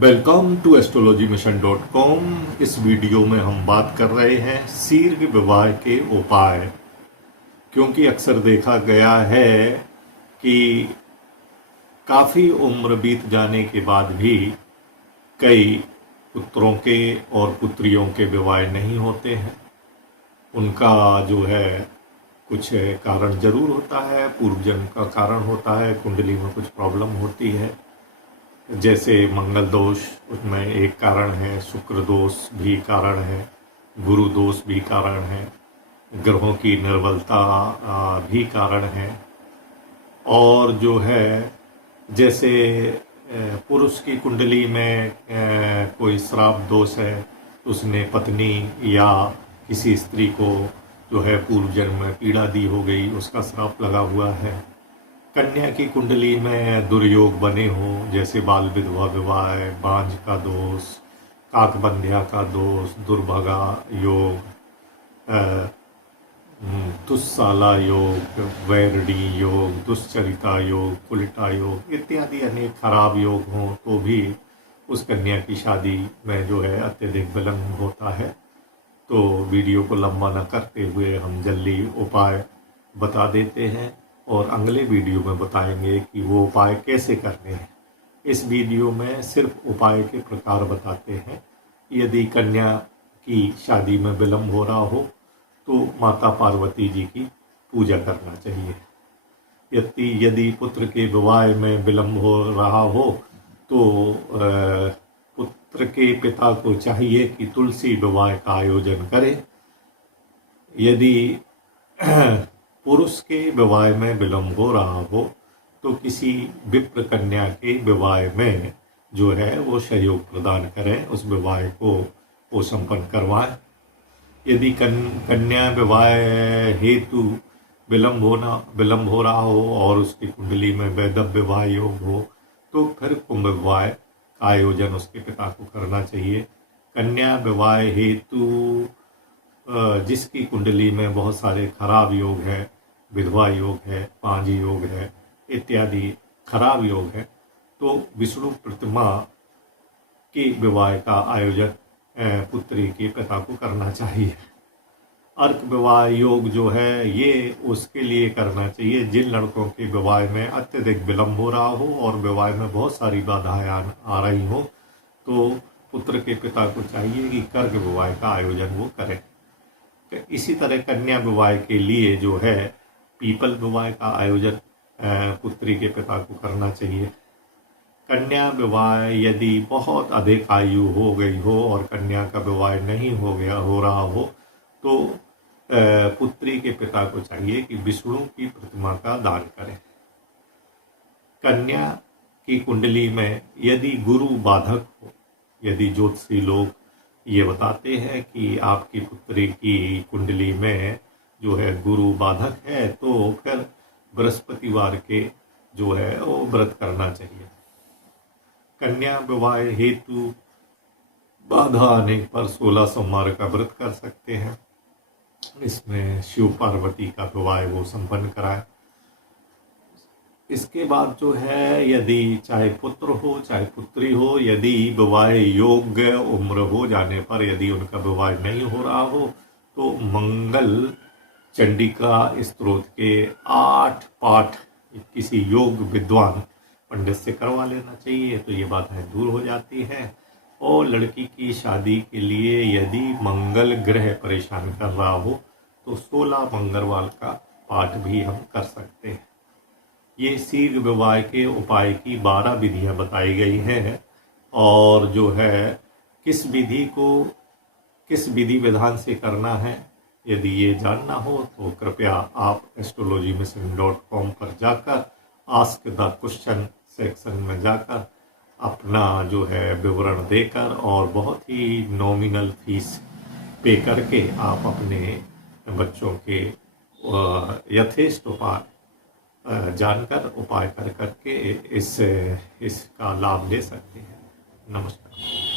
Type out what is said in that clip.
Welcome to astrologymission.com। इस video में हम बात कर रहे हैं शीघ्र विवाह के उपाय। क्योंकि अक्सर देखा गया है कि काफ़ी उम्र बीत जाने के बाद भी कई पुत्रों के और पुत्रियों के विवाह नहीं होते हैं। उनका जो है कुछ कारण जरूर होता है, पूर्व जन्म का कारण होता है, कुंडली में कुछ प्रॉब्लम होती है, जैसे मंगल दोष उसमें एक कारण है, शुक्र दोष भी कारण है, गुरु दोष भी कारण है, ग्रहों की निर्बलता भी कारण है। और जो है जैसे पुरुष की कुंडली में कोई श्राप दोष है, उसने पत्नी या किसी स्त्री को जो है पूर्व जन्म में पीड़ा दी हो गई, उसका श्राप लगा हुआ है। कन्या की कुंडली में दुर्योग बने हों, जैसे बाल विधवा विवाह, बांझ का दोष, काकबंध्या का दोष, दुर्भगा योग, दुस्साला योग, वैरडी योग, दुश्चरिता योग, उल्टा योग इत्यादि अनेक खराब योग हों तो भी उस कन्या की शादी में जो है अत्यधिक विलंब होता है। तो वीडियो को लंबा न करते हुए हम जल्दी उपाय बता देते हैं और अगले वीडियो में बताएंगे कि वो उपाय कैसे करने हैं। इस वीडियो में सिर्फ उपाय के प्रकार बताते हैं। यदि कन्या की शादी में विलंब हो रहा हो तो माता पार्वती जी की पूजा करना चाहिए। यदि पुत्र के विवाह में विलंब हो रहा हो तो पुत्र के पिता को चाहिए कि तुलसी विवाह का आयोजन करें। यदि पुरुष के विवाह में विलंब हो रहा हो तो किसी विप्र कन्या के विवाह में जो है वो सहयोग प्रदान करें, उस विवाह को वो संपन्न करवाएं। यदि कन्या विवाह हेतु विलंब हो रहा हो और उसकी कुंडली में वैधव्य विवाह योग हो तो फिर कुंभ विवाह का आयोजन उसके पिता को करना चाहिए। कन्या विवाह हेतु जिसकी कुंडली में बहुत सारे खराब योग है, विधवा योग है, पांजी योग है इत्यादि खराब योग है, तो विष्णु प्रतिमा के विवाह का आयोजन पुत्री के पिता को करना चाहिए। अर्क विवाह योग जो है ये उसके लिए करना चाहिए जिन लड़कों के विवाह में अत्यधिक विलंब हो रहा हो और विवाह में बहुत सारी बाधाएं आ रही हो, तो पुत्र के पिता को चाहिए कि कर्क विवाह का आयोजन वो करें। इसी तरह कन्या विवाह के लिए जो है पीपल विवाह का आयोजन पुत्री के पिता को करना चाहिए। कन्या विवाह यदि बहुत अधिक आयु हो गई हो और कन्या का विवाह नहीं हो रहा हो तो पुत्री के पिता को चाहिए कि विष्णु की प्रतिमा का दान करें। कन्या की कुंडली में यदि गुरु बाधक हो, यदि ज्योतिषी लोग ये बताते हैं कि आपकी पुत्री की कुंडली में जो है गुरु बाधक है तो फिर बृहस्पतिवार के जो है वो व्रत करना चाहिए। कन्या विवाह हेतु बाधा आने पर 16 सोमवार का व्रत कर सकते हैं। इसमें शिव पार्वती का विवाह वो संपन्न कराए। इसके बाद जो है यदि चाहे पुत्र हो चाहे पुत्री हो, यदि विवाह योग्य उम्र हो जाने पर यदि उनका विवाह नहीं हो रहा हो तो मंगल चंडिका स्तोत्र के 8 पाठ किसी योग विद्वान पंडित से करवा लेना चाहिए, तो ये बातें दूर हो जाती हैं। और लड़की की शादी के लिए यदि मंगल ग्रह परेशान कर रहा हो तो 16 मंगलवार का पाठ भी हम कर सकते हैं। ये शीघ्र विवाह के उपाय की 12 विधियां बताई गई हैं और जो है किस विधि विधान से करना है यदि ये जानना हो तो कृपया आप astrologymission.com पर जाकर आस्क द क्वेश्चन सेक्शन में जाकर अपना जो है विवरण देकर और बहुत ही नॉमिनल फीस पे करके आप अपने बच्चों के यथेष्ट उपाय जानकर उपाय कर करके इसका लाभ ले सकते हैं। नमस्कार।